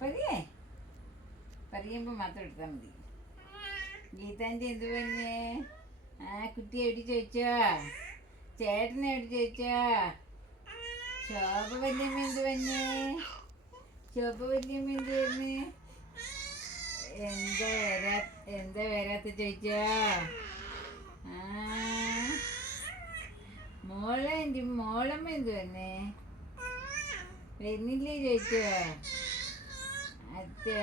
പതിയേ പറയുമ്പോൾ മാത്രം എടുത്താൽ മതി. ഗീതാൻ്റെ എന്ത് പറഞ്ഞേ? ആ കുട്ടി എവിടെ ചോദിച്ചോ? ചേട്ടനെ എവിടെ ചോദിച്ചോ? ശോഭ വല്യമ്മ എന്ത് പറഞ്ഞേ? ശോഭ വല്യമ്മ എന്ത് പറഞ്ഞേ? എന്താ വരാത്ത ചോദിച്ചോ? ആ മോളമ്മ എന്ത് പറഞ്ഞേ? വരുന്നില്ലേ ചോദിച്ചോ? അച്ഛാ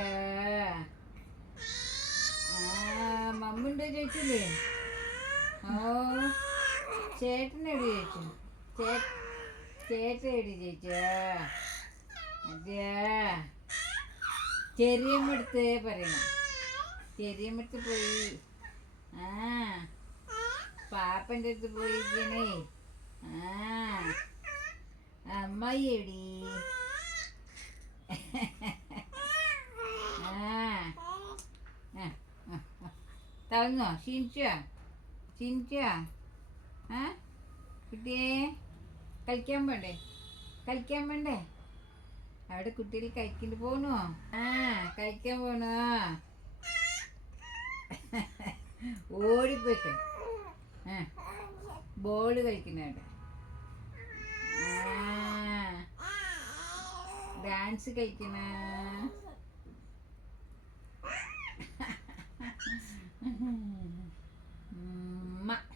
മമ്മുണ്ടോ ചോദിച്ചില്ലേ? ഓ ചേട്ടനെവിടെ ചോദിച്ചു? ചേട്ടൻ എവിടെ ചോദിച്ചോ? അതെയാ ചെറിയമ്മടുത്ത് പറയണം. ചെറിയമ്മടുത്ത് പോയി. ആ പാപ്പൻ്റെ അടുത്ത് പോയിരിക്കണേ. ആ അമ്മായി എവിടെ? തളർന്നോ? ക്ഷീണിച്ചോ? ആ കുട്ടിയെ കളിക്കാൻ വേണ്ടേ? അവിടെ കുട്ടികൾ കളിക്കിട്ട് പോണോ? ആ കളിക്കാൻ പോണോ? ഓടിപ്പോയി ബോള് കളിക്കുന്ന അവിടെ. ഡാൻസ് കളിക്കുന്ന